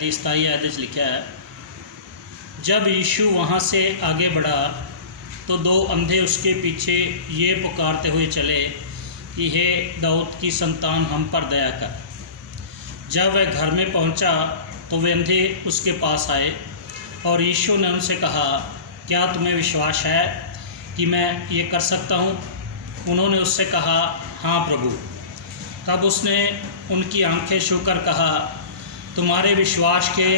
दी 27 आयत लिखा है, जब यीशु वहाँ से आगे बढ़ा तो 2 अंधे उसके पीछे ये पुकारते हुए चले कि हे दाऊद की संतान हम पर दया कर। जब वह घर में पहुँचा तो वे अंधे उसके पास आए और यीशु ने उनसे कहा, क्या तुम्हें विश्वास है कि मैं ये कर सकता हूँ? उन्होंने उससे कहा, हाँ प्रभु। तब उसने उनकी आंखें छूकर कहा, तुम्हारे विश्वास के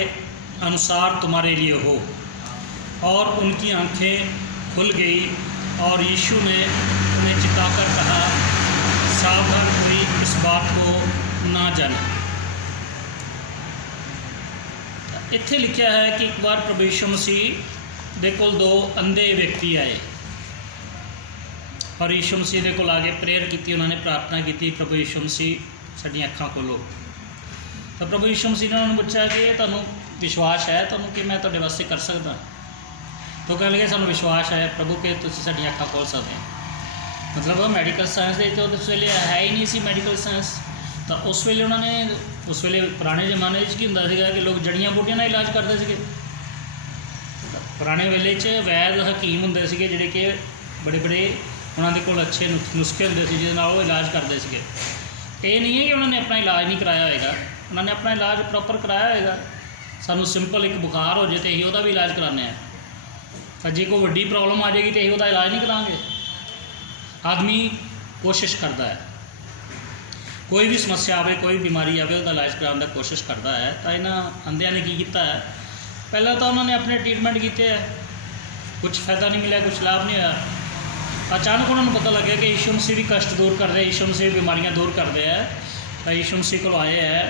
अनुसार तुम्हारे लिए हो। और उनकी आंखें खुल गई और यीशु ने उन्हें चिताकर कहा, सावधान कोई इस बात को ना जाने। इत्थे लिखा है कि एक बार प्रभु यीशु मसीह दे कोल 2 अंधे व्यक्ति आए और यीशु मसीह दे कोल आके प्रेयर की, उन्होंने प्रार्थना की, प्रभु यीशु मसीह साडियां अखां खोलो। तो प्रभु यीशु मसीह ने उन्होंने पूछा कि तुहानूं विश्वास है तुहानूं कि मैं तुहाडे वास्ते कर सकदा? तो कह लगे सानूं विश्वास है प्रभु कि तुसीं साडियां अखां खोल सकदे हो। मतलब मैडिकल साइंस दे तो उस वेले है ही नहीं सी मैडिकल साइंस। तो उस वेले उन्होंने उस वेले पुराने जमाने की हुंदा सीगा कि लोग जड़ियां बूटियां नाल इलाज करते सीगे। पुराने वेले वैद हकीम हुंदे सीगे जिहड़े कि बड़े बड़े उन्होंने कोल अच्छे नुस्खे होंदे सी जिहदे नाल वो इलाज करते सीगे। ये नहीं है कि उन्होंने अपना इलाज नहीं कराया होएगा, उन्होंने अपना इलाज प्रॉपर कराया होएगा। सानू सिंपल एक बुखार हो जाए तो असीं उहदा भी इलाज कराने हैं, तो जे कोई वड्डी प्रॉब्लम आ जाएगी तो असीं उहदा इलाज नहीं करांगे। आदमी कोशिश करता है, कोई भी समस्या आए कोई बीमारी आए उसका इलाज कराने की कोशिश करता है। तो इन्हां अंधियां ने की किया है, पहला तो उन्होंने अपने ट्रीटमेंट किए है, कुछ फायदा नहीं मिला, कुछ लाभ नहीं होया। अचानक उन्होंने पता लगे कि यीशु मसीह भी कष्ट दूर करते हैं, यीशु मसीह बीमारियां दूर करते हैं। तो यीशु मसीह को आए है,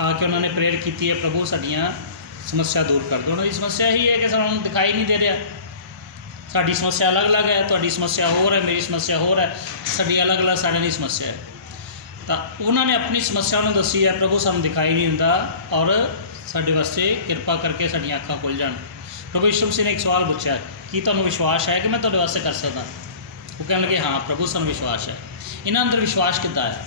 आके उन्होंने प्रेयर की है, प्रभु साडियां समस्या दूर कर दो। उन्होंने समस्या ही है कि सानूं दिखाई नहीं दे रहा, साडी समस्या अलग अलग है, तुहाडी समस्या होर है, मेरी समस्या होर है, साडी अलग अलग सारिਆਂ ਦੀ समस्या है। तो उन्होंने अपनी समस्या उन्होंने दसी है, प्रभु सानूं दिखाई नहीं दिंदा और साडे वास्ते कृपा करके साडियां अखां खुल जाण। प्रभु यीशु मसीह ने एक सवाल पूछा कि तुहानूं विश्वास है कि मैं तुहाडे वास्ते कर सकदा? वो कहने लगे, हाँ प्रभु सानूं विश्वास है। इन्हां अंदर विश्वास किद्दां है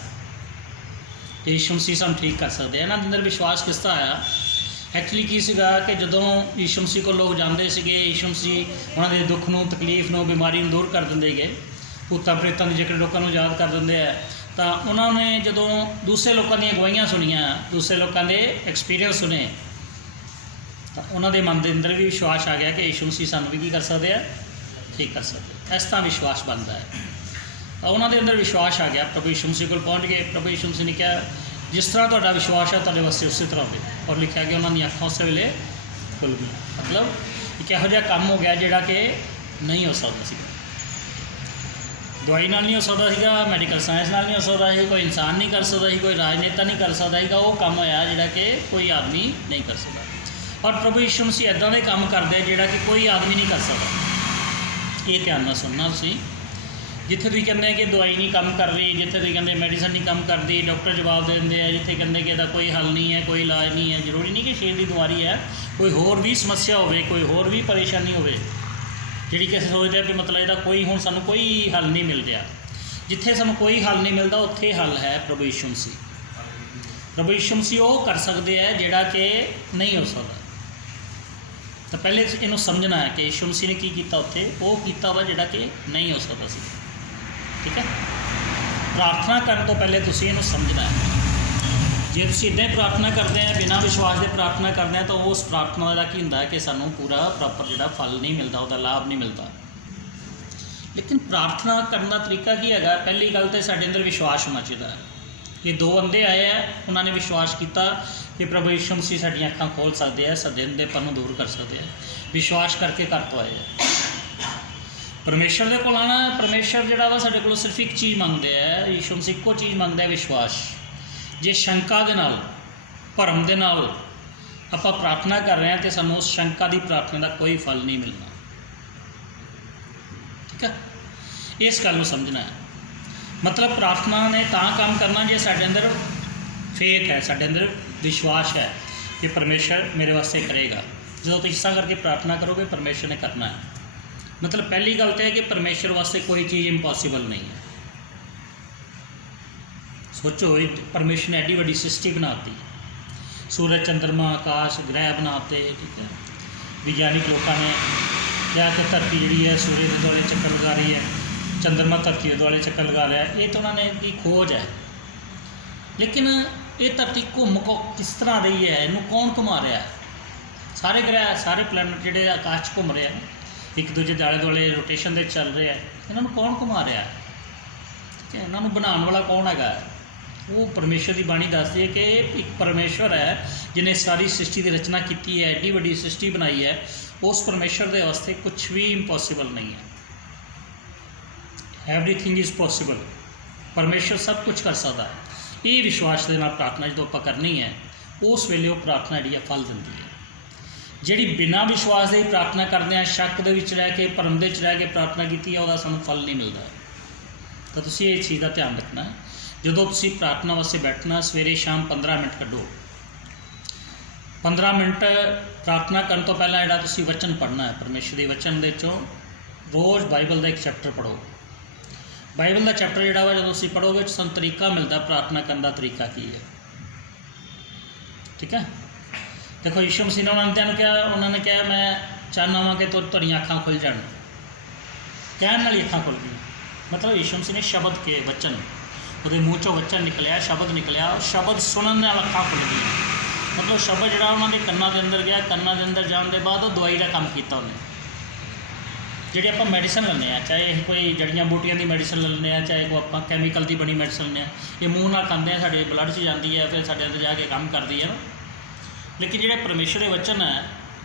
कि यीशु मसीह सानूं ठीक कर सकते हैं? इन्हां अंदर विश्वास किस तरह आया? एक्चुअली की सीगा कि जदों यीशु मसीह को लोग जाते सीगे, यीशु मसीह उन्होंने दुख नूं, तकलीफ नूं, बीमारी नूं दूर कर दिंदे गए, भूतां प्रेतां दी जिक्र लोकां नूं याद कर दिंदे है। तो उन्होंने जदों दूसरे लोगों दी गवाहियां सुनियां, दूसरे लोगों के एक्सपीरियंस सुने, तो उन्होंने मन के अंदर भी विश्वास आ गया कि यीशु मसीह सानूं भी की कर सकते हैं, ठीक कर सकते। इस तरह विश्वास बनता है। तो उन्होंने अंदर विश्वास आ गया, प्रभु यीशु मसीह को पहुँच गए। प्रभु यीशु मसीह ने कहा, जिस तरह तुहाडा विश्वास है तुहाडे वास्ते उस तरह हो। और लिखा गया उन्होंने अखां उस वेले खुल गई। मतलब एक इहो जिहा काम हो गया जिहड़ा कि नहीं हो सकता सी, दवाई नाल नहीं हो सकता सीगा, मैडिकल साइंस नाल नहीं हो सकता सी, कोई इंसान नहीं कर सकता सी, कोई राजनेता नहीं कर सकता सीगा। वो काम होया जिहड़ा कि कोई आदमी नहीं कर सकता। और प्रभु यीशु मसीह इदां दे काम करदे जिहड़ा कि कोई आदमी नहीं कर सकता। ये ध्यान नाल सुनना तुसीं। जिथे तुसीं कहंदे कि दवाई नहीं काम कर रही, जिथे तुसीं कहंदे मैडिसन नहीं काम करती, डॉक्टर जवाब दे दिंदे हैं, जिथे कहंदे कि इसदा कोई हल नहीं है, कोई इलाज नहीं है। जरूरी नहीं कि शरीर की बीमारी है, कोई होर भी समस्या होवे, कोई होर भी परेशानी होवे जिहड़ी कि सोचते हैं कि मतलब इसदा कोई हुण सानूं कोई हल नहीं मिल रहा। जिथे सानूं कोई हल नहीं मिलता उत्थे हल है प्रभु यीशु मसीह। प्रभु यीशु मसीह वो कर सकते हैं जिहड़ा कि नहीं हो सकता। तो पहले इनू समझना है कि यीशु मसीह ने की किया उत्थे, वो किया वा जिहड़ा कि नहीं हो सकता सी। ठीक है, प्रार्थना करने तो पहले तुसीं इनू समझना है। जे तुसीं इदां ही प्रार्थना करते हैं, बिना विश्वास के प्रार्थना करते हैं, तो उस प्रार्थना का की हुंदा है कि सानूं पूरा प्रॉपर जिहड़ा फल नहीं मिलता, उसका लाभ नहीं मिलता। लेकिन प्रार्थना करने का तरीका की है? पहली गल तो साडे अंदर विश्वास होना चाहिए। ये 2 अंधे आए हैं, उन्होंने विश्वास किया कि प्रभु यीशु मसीह साडियां अखां खोल सकते हैं, साडे अंधेपन नूं दूर कर सकते हैं। विश्वास करके घर तो आए हैं। परमेश्वर के कोल आना, परमेश्वर जिहड़ा वा साडे कोलों सिर्फ एक चीज़ मंगदे है, यीशु मसीह इक्को चीज़ मंगदा है, विश्वास। जे शंका दे नाल, भरम दे नाल आपां प्रार्थना कर रहे हैं तो सानूं उस शंका की प्रार्थना का कोई फल नहीं मिलना। ठीक है, इस गल नूं समझना है। मतलब प्रार्थना ने तां काम करना जे साडे अंदर फेथ है, साडे अंदर विश्वास है कि परमेश्वर मेरे वास्ते करेगा। जो तुसीं इस तरह करके प्रार्थना करोगे परमेश्वर ने करना है। मतलब पहली गल तो है कि परमेश्वर वास्ते कोई चीज़ इंपॉसिबल नहीं है। सोचो, परमेश्वर ने एडी वड्डी सृष्टि बनाती, सूरज चंद्रमा आकाश ग्रह बनाते, ठीक है। विज्ञानिक लोगों ने क्या कि धरती जी है सूरज के दुआले चक्कर लगा रही है, चंद्रमा धरती के दुआले चक्कर लगा रहा है, ये तो उन्होंने की खोज है। लेकिन ये धरती घूम को किस तरह रही है, इनू कौन घुमा रहा है? सारे ग्रह सारे प्लैनेट जोड़े आकाश घूम रहे हैं, एक दूजे के आले दुआले रोटेशन से चल रहे हैं, इन्होंने कौन घुमा रहा है? ठीक है, इन्होंने बनाने वाला कौन है? वो परमेश्वर की बाणी दसदी है कि एक परमेश्वर है जिन्हें सारी सृष्टि की रचना की है, एड्डी वड्डी सृष्टि बनाई है। उस परमेश्वर के वास्ते कुछ भी इम्पॉसिबल नहीं है, एवरीथिंग इज़ पॉसिबल। परमेश्वर सब कुछ कर सकता है। ये विश्वास के नाल प्रार्थना जो आप करनी है, उस वेले वो प्रार्थना जी फल देती है। जी बिना विश्वास के प्रार्थना करते हैं, शक के विच रह के भरम दे विच रह के प्रार्थना की है, वह सानूं फल नहीं मिलता। तो तुसीं इस चीज़ का ध्यान रखना है। जो तुसीं प्रार्थना वास्ते बैठना, सवेरे शाम 15 मिनट कड्ढो। 15 मिनट प्रार्थना करने तो पहला जिहड़ा तुसीं वचन पढ़ना है, परमेश्वर के वचन दे चों रोज़ बाइबल का एक चैप्टर पढ़ो। बाइबल का चैप्टर जिहड़ा वा जो तुसीं पढ़ोगे, सानूं तरीका मिलता प्रार्थना करने का तरीका की है, ठीक है। देखो यीशु मसीह ने उन्होंने कहा मैं चाहना वा कि तुहाड़ियां अखां खुल जाण, कहण नाल ही अखां खुल गई। मतलब यीशु मसीह ने शब्द के वचन, वो मूँह चों वचन निकलिया, शब्द निकलिया, शब्द सुनने नाल अखां खुल गई। मतलब शब्द जिहड़ा उन्होंने कन्नां दे अंदर गया, कन्नां दे अंदर जाने के बाद वो दवाई का काम किया उन्हें। जी आप मैडिसन लें, चाहे कोई जड़ियां बूटियां की मैडिसन लें, चाहे कोई आप कैमिकल की बनी मैडिसन लें, ये मूँह नाल खांदे साडे ब्लड च जाती है, फिर साडे अंदर जाके काम करती है ना। लेकिन जो परमेश्वर के वचन है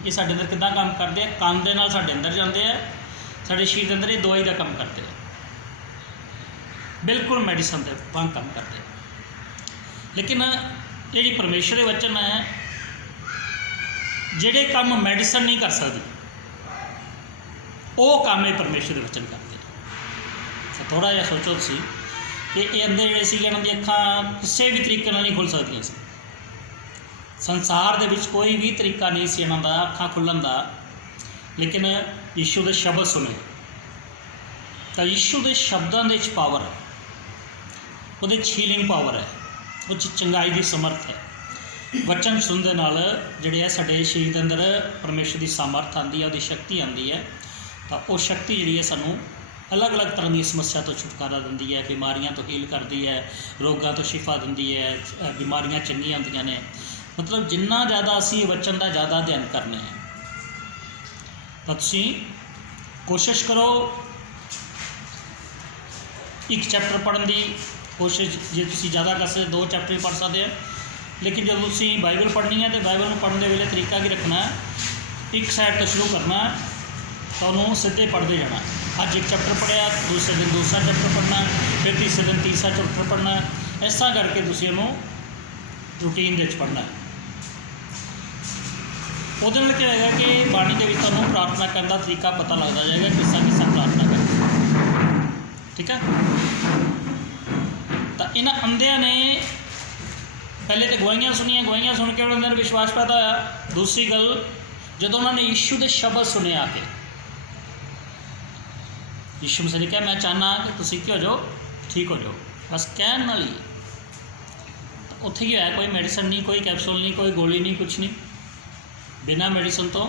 ये साडे अंदर किद्दां काम करते हैं? कान दे नाल साडे अंदर जाते हैं, साडे शरीर के अंदर ये दवाई का काम करते हैं, बिल्कुल मैडिसन के वांग काम करते हैं। लेकिन ये जी परमेश्वर के वचन है, जिहड़े काम मैडिसन नहीं कर सकती, वो काम ये परमेश्वर के वचन करते हैं। तो थोड़ा जिहा सोचो तुसीं कि ये अंदर जिहड़े सीगे इन्हां दी अखां किसी भी तरीके नाल नहीं खुल सकदियां सी। संसार दे विच कोई भी तरीका नहीं सी इन्हां दा अखां खुल्लण दा, लेकिन यीशु के शब्द सुने। तो यीशु के शब्दों के पावर है, वो हीलिंग पावर है, वो चंगाई की समर्थ है। वचन सुनने नाल जिहड़े है साडे शरीर के अंदर परमेश्वर की सामर्थ आती है, वो शक्ति आती है। तो वो शक्ति जी है सानू अलग अलग तरह की समस्या तो छुटकारा दिंदी है, बीमारियां तो हील करती है, रोगों तो शिफा दिंदी है, बीमारियां चंगियां होंदियां ने। मतलब जिन्ना ज़्यादा असी वचन का ज़्यादा अध्ययन करने हैं, तो तुसीं कोशिश करो एक चैप्टर पढ़ने की कोशिश, जे तुसीं ज़्यादा कर सकते 2 चैप्टर भी पढ़ सकते हैं। लेकिन जब तुसीं बाइबल पढ़नी है तो बाइबल में पढ़ने वेले तरीका की रखना है, एक साइड तो शुरू करना, तो उन्होंने सीधे पढ़ते जाना। अज एक चैप्टर पढ़िया, दूसरे दिन दूसरा चैप्टर पढ़ना, फिर तीसरे दिन तीसरा चैप्टर पढ़ना, ऐसा करके तुसीं उन्होंने रूटीन विच पढ़ना है। ਉਹਦੇ ਨਾਲ क्या होगा कि बाणी के विच तुहानूं प्रार्थना करने का तरीका पता लगता जाएगा, किस तरह प्रार्थना करनी, ठीक है। तो इन्हां अंधियां ने पहले तो गवाहियां सुनिया, गवाहियां सुन के उन्होंने अंदर विश्वास पैदा होया। दूसरी गल, जदों उन्होंने यीशु के शब्द सुने आके, यीशु मसीह ने कहा मैं चाहना कि तुसीं की हो जाओ, ठीक हो जाओ, बस कहण नाल ही। उत्थे की होया, कोई मैडिसन नहीं, कोई कैप्सूल नहीं, कोई गोली नहीं, कुछ नहीं। बिना मैडिसन तो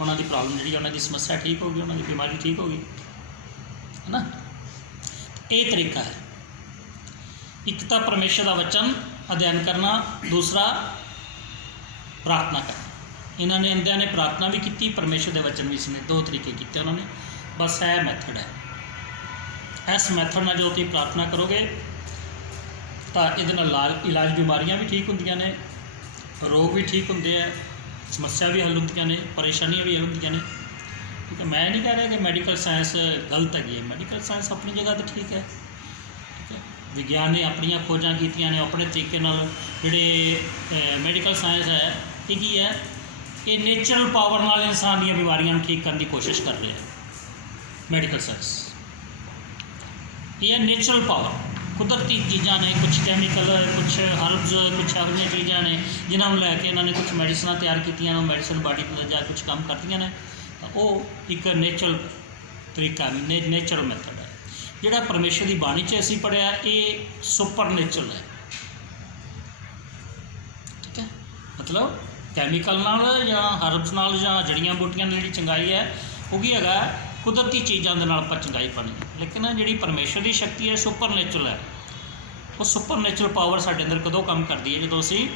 उन्होंने प्रॉब्लम जी, उन्होंने समस्या ठीक होगी, उन्होंने बीमारी ठीक होगी, है ना। ये तरीका है, एक तो परमेश्वर का वचन अध्ययन करना, दूसरा प्रार्थना करना। इन्होंने अंधियां ने प्रार्थना भी की, परमेश्वर के वचन भी सुने, 2 तरीके किए उन्होंने। बस यह मैथड है। इस मैथड में जो तुम प्रार्थना करोगे तो ये इलाज बीमारियां भी ठीक होंदियां ने, रोग भी ठीक होंदे है, समस्या भी हल होंदियां ने, परेशानियां भी हल होंदियां ने। क्योंकि मैं नहीं कह रहा कि मैडिकल साइंस गलत है, मैडिकल साइंस अपनी जगह तो ठीक है, ठीक है। विज्ञान ने अपनियां खोजां कीतियां ने अपने तरीके नाल। जिहड़े मैडिकल साइंस है ये की है, ये नेचुरल पावर नाल इंसान दी बीमारियां ठीक करने की कोशिश कर रहे हैं। मैडिकल साइंस ये नेचुरल पावर, कुदरती चीज़ां ने, कुछ कैमिकल, कुछ हर्ब्स, कुछ एवं चीज़ां ने जिन्होंने लैके इन्होंने कुछ मैडिसन तैयार की, मैडिसन बॉडी पर जा कुछ काम करती ने। तो वो एक नेचुरल तरीका, नेचुरल मैथड है। जिहड़ा परमेश्वर की बाणी च असीं पढ़िया, ये सुपर नेचुरल है, ठीक है। मतलब ਕੈਮੀਕਲ ਨਾਲ ਜਾਂ ਹਰਬਸ ਨਾਲ ਜਾਂ ਜੜੀਆਂ ਬੂਟੀਆਂ ਨਾਲ ਜਿਹੜੀ ਚੰਗਾਈ ਹੈ ਉਹ ਕੀ ਹੈਗਾ, ਕੁਦਰਤੀ ਚੀਜ਼ਾਂ ਦੇ ਨਾਲ ਆਪਾਂ ਚੰਗਾਈ ਪਾਣੀ। ਲੇਕਿਨ ਜਿਹੜੀ ਪਰਮੇਸ਼ਰ ਦੀ ਸ਼ਕਤੀ ਹੈ ਸੁਪਰ ਨੈਚੁਰਲ ਹੈ। ਉਹ ਸੁਪਰ ਨੈਚੁਰਲ ਪਾਵਰ ਸਾਡੇ ਅੰਦਰ ਕਦੋਂ ਕੰਮ ਕਰਦੀ ਹੈ, ਜਦੋਂ ਅਸੀਂ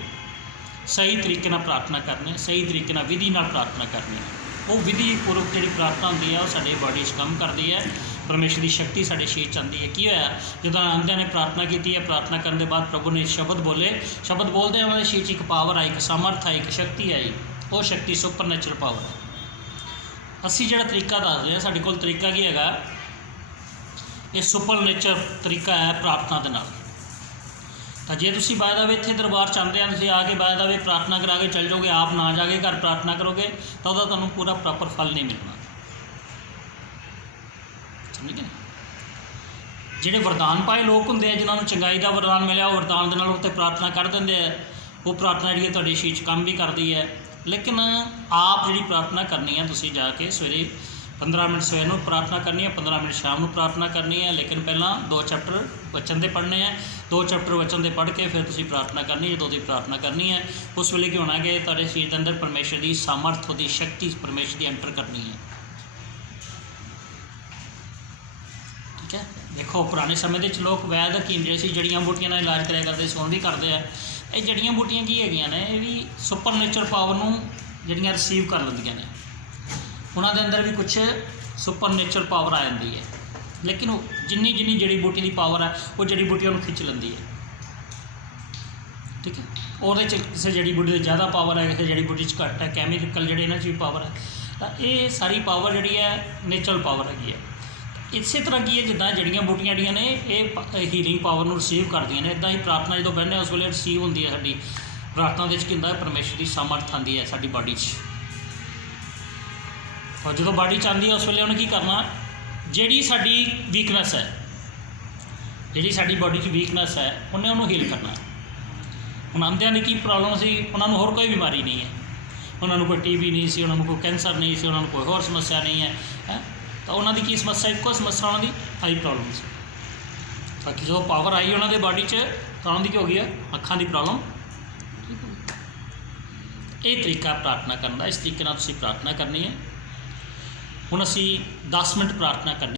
ਸਹੀ ਤਰੀਕੇ ਨਾਲ ਪ੍ਰਾਰਥਨਾ ਕਰਨੀ, ਸਹੀ ਤਰੀਕੇ ਨਾਲ ਵਿਧੀ ਨਾਲ ਪ੍ਰਾਰਥਨਾ ਕਰਨੀ। ਉਹ ਵਿਧੀ ਪੂਰਵਕ ਜਿਹੜੀ ਪ੍ਰਾਰਥਨਾ ਹੁੰਦੀ ਹੈ ਉਹ ਸਾਡੇ ਬਾਡੀ 'ਚ ਕੰਮ ਕਰਦੀ ਹੈ। ਪਰਮੇਸ਼ਰ ਦੀ ਸ਼ਕਤੀ ਸਾਡੇ ਸਰੀਰ 'ਚ ਆਉਂਦੀ ਹੈ। ਕੀ ਹੋਇਆ, ਜਦੋਂ ਆਂਦਿਆਂ ਨੇ ਪ੍ਰਾਰਥਨਾ ਕੀਤੀ ਹੈ, ਪ੍ਰਾਰਥਨਾ ਕਰਨ ਦੇ ਬਾਅਦ ਪ੍ਰਭੂ ਨੇ ਸ਼ਬਦ ਬੋਲੇ, ਸ਼ਬਦ ਬੋਲਦੇ ਉਹਨਾਂ ਦੇ ਸਰੀਰ 'ਚ ਇੱਕ ਪਾਵਰ ਆਈ, ਇੱਕ ਸਮਰਥ ਆਈ, ਇੱਕ ਸ਼ਕਤੀ ਆਈ। ਉਹ ਸ਼ਕਤੀ ਸੁਪਰ ਨੈਚੁਰਲ ਪਾਵਰ ਹੈ। ਅਸੀਂ ਜਿਹੜਾ ਤਰੀਕਾ ਦੱਸਦੇ ਹਾਂ, ਸਾਡੇ ਕੋਲ ਤਰੀਕਾ ਕੀ ਹੈਗਾ, ਇਹ ਸੁਪਰ ਨੇਚਰ ਤਰੀਕਾ ਹੈ ਪ੍ਰਾਰਥਨਾ ਦੇ ਨਾਲ। ਤਾਂ ਜੇ ਤੁਸੀਂ ਬਾਇਦਾਵੇ ਇੱਥੇ ਦਰਬਾਰ ਚਾਹੁੰਦੇ ਆ, ਤੁਸੀਂ ਆ ਕੇ ਬਾਇਦਾਵੇ ਪ੍ਰਾਰਥਨਾ ਕਰਾ ਕੇ ਚੱਲ ਜਾਓਗੇ, ਆਪ ਨਾ ਜਾ ਕੇ ਘਰ ਪ੍ਰਾਰਥਨਾ ਕਰੋਗੇ ਤਾਂ ਉਹਦਾ ਤੁਹਾਨੂੰ ਪੂਰਾ ਪ੍ਰੋਪਰ ਫਲ ਨਹੀਂ ਮਿਲਣਾ। ਠੀਕ ਹੈ। ਜਿਹੜੇ ਵਰਦਾਨ ਪਾਏ ਲੋਕ ਹੁੰਦੇ ਆ, ਜਿਨ੍ਹਾਂ ਨੂੰ ਚੰਗਾਈ ਦਾ ਵਰਦਾਨ ਮਿਲਿਆ, ਉਹ ਵਰਦਾਨ ਦੇ ਨਾਲ ਉੱਤੇ ਪ੍ਰਾਰਥਨਾ ਕਰ ਦਿੰਦੇ ਆ। ਉਹ ਪ੍ਰਾਰਥਨਾ ਜਿਹੜੀ ਹੈ ਤੁਹਾਡੇ ਸਰੀਰ 'ਚ ਕੰਮ ਵੀ ਕਰਦੀ ਹੈ। ਲੇਕਿਨ ਆਪ ਜਿਹੜੀ ਪ੍ਰਾਰਥਨਾ ਕਰਨੀ ਹੈ, ਤੁਸੀਂ ਜਾ ਕੇ ਸਵੇਰੇ 15 ਮਿੰਟ ਸਵੇਰ ਨੂੰ ਪ੍ਰਾਰਥਨਾ ਕਰਨੀ ਹੈ, 15 ਮਿੰਟ ਸ਼ਾਮ ਨੂੰ ਪ੍ਰਾਰਥਨਾ ਕਰਨੀ ਹੈ। ਲੇਕਿਨ ਪਹਿਲਾਂ 2 ਚੈਪਟਰ ਵਚਨ ਦੇ ਪੜ੍ਹਨੇ ਹੈ, 2 ਚੈਪਟਰ ਵਚਨ ਦੇ ਪੜ੍ਹ ਕੇ ਫਿਰ ਤੁਸੀਂ ਪ੍ਰਾਰਥਨਾ ਕਰਨੀ। ਜਦੋਂ ਤੁਸੀਂ ਪ੍ਰਾਰਥਨਾ ਕਰਨੀ ਹੈ, ਉਸ ਵੇਲੇ ਕੀ ਹੋਣਾ ਕਿ ਤੁਹਾਡੇ ਸਰੀਰ ਦੇ ਅੰਦਰ ਪਰਮੇਸ਼ਰ ਦੀ ਸਾਮਰਥ, ਉਹਦੀ ਸ਼ਕਤੀ ਪਰਮੇਸ਼ਰ ਦੀ ਐਂਟਰ ਕਰਨੀ ਹੈ। ਠੀਕ ਹੈ। ਦੇਖੋ ਪੁਰਾਣੇ ਸਮੇਂ ਦੇ ਵਿੱਚ ਲੋਕ ਵੈਦ ਹਕੀਮ ਜਿਹੜੇ ਸੀ, ਜੜੀਆਂ ਬੂਟੀਆਂ ਨਾਲ ਇਲਾਜ ਕਰਿਆ ਕਰਦੇ ਸੀ, ਹੁਣ ਵੀ ਕਰਦੇ ਆ। ਇਹ ਜੜੀਆਂ ਬੂਟੀਆਂ ਕੀ ਹੈਗੀਆਂ ਨੇ, ਇਹ ਵੀ ਸੁਪਰ ਨੇਚਰ ਪਾਵਰ ਨੂੰ ਜਿਹੜੀਆਂ ਰਿਸੀਵ ਕਰ ਲੈਂਦੀਆਂ ਨੇ। ਉਹਨਾਂ ਦੇ ਅੰਦਰ ਵੀ ਕੁਛ ਸੁਪਰ ਨੇਚਰ ਪਾਵਰ ਆ ਜਾਂਦੀ ਹੈ। ਲੇਕਿਨ ਉਹ ਜਿੰਨੀ ਜੜੀ ਬੂਟੀ ਦੀ ਪਾਵਰ ਹੈ, ਉਹ ਜੜੀ ਬੂਟੀ ਉਹਨੂੰ ਖਿੱਚ ਲੈਂਦੀ ਹੈ। ਠੀਕ ਹੈ। ਉਹਦੇ 'ਚ ਕਿਸੇ ਜੜੀ ਬੂਟੀ ਦੀ ਜ਼ਿਆਦਾ ਪਾਵਰ ਹੈ, ਕਿਸੇ ਜੜੀ ਬੂਟੀ 'ਚ ਘੱਟ ਹੈ। ਕੈਮੀਕਲ ਜਿਹੜੇ ਇਹਨਾਂ 'ਚ ਵੀ ਪਾਵਰ ਹੈ। ਤਾਂ ਇਹ ਸਾਰੀ ਪਾਵਰ ਜਿਹੜੀ ਹੈ ਨੇਚਰਲ ਪਾਵਰ ਹੈਗੀ ਹੈ। ਇਸੇ ਤਰ੍ਹਾਂ ਕੀ ਹੈ, ਜਿੱਦਾਂ ਜੜੀਆਂ ਬੂਟੀਆਂ ਜਿਹੜੀਆਂ ਨੇ ਇਹ ਹੀਲਿੰਗ ਪਾਵਰ ਨੂੰ ਰਿਸੀਵ ਕਰਦੀਆਂ ਨੇ, ਇੱਦਾਂ ਹੀ ਪ੍ਰਾਰਥਨਾ ਜਦੋਂ ਬਹਿੰਦੇ ਉਸ ਵੇਲੇ ਰਿਸੀਵ ਹੁੰਦੀ ਹੈ। ਸਾਡੀ ਪ੍ਰਾਰਥਨਾ ਦੇ ਵਿੱਚ ਕੀ ਹੁੰਦਾ, ਪਰਮੇਸ਼ਰ ਦੀ ਸਮਰਥ ਆਉਂਦੀ ਹੈ ਸਾਡੀ ਬਾਡੀ 'ਚ। ਔਰ ਜਦੋਂ ਬਾਡੀ 'ਚ ਆਉਂਦੀ ਹੈ, ਉਸ ਵੇਲੇ ਉਹਨੇ ਕੀ ਕਰਨਾ, ਜਿਹੜੀ ਸਾਡੀ ਵੀਕਨੈਸ ਹੈ, ਜਿਹੜੀ ਸਾਡੀ ਬਾਡੀ 'ਚ ਵੀਕਨੈਸ ਹੈ, ਉਹਨੇ ਉਹਨੂੰ ਹੀਲ ਕਰਨਾ। ਹੁਣ ਆਂਦਿਆਂ ਦੀ ਕੀ ਪ੍ਰੋਬਲਮ ਸੀ, ਉਹਨਾਂ ਨੂੰ ਹੋਰ ਕੋਈ ਬਿਮਾਰੀ ਨਹੀਂ ਹੈ। ਉਹਨਾਂ ਨੂੰ ਕੋਈ TB ਨਹੀਂ ਸੀ, ਉਹਨਾਂ ਨੂੰ ਕੋਈ ਕੈਂਸਰ ਨਹੀਂ ਸੀ, ਉਹਨਾਂ ਨੂੰ ਕੋਈ ਹੋਰ ਸਮੱਸਿਆ ਨਹੀਂ ਹੈ। ਤਾਂ ਉਹਨਾਂ ਦੀ ਕੀ ਸਮੱਸਿਆ, ਇੱਕੋ ਸਮੱਸਿਆ ਉਹਨਾਂ ਦੀ ਆਈ ਪ੍ਰੋਬਲਮ ਸੀ। ਤਾਂ ਕਿ ਜਦੋਂ ਪਾਵਰ ਆਈ ਉਹਨਾਂ ਦੇ ਬਾਡੀ 'ਚ, ਤਾਂ ਉਹਨਾਂ ਦੀ ਕੀ ਹੋ ਗਈ ਹੈ, ਅੱਖਾਂ ਦੀ ਪ੍ਰੋਬਲਮ। ਇਹ ਤਰੀਕਾ ਪ੍ਰਾਰਥਨਾ ਕਰਨ ਦਾ। ਇਸ ਤਰੀਕੇ ਨਾਲ ਤੁਸੀਂ ਪ੍ਰਾਰਥਨਾ ਕਰਨੀ ਹੈ। ਹੁਣ ਅਸੀਂ 10 ਮਿੰਟ ਪ੍ਰਾਰਥਨਾ ਕਰਨੀ।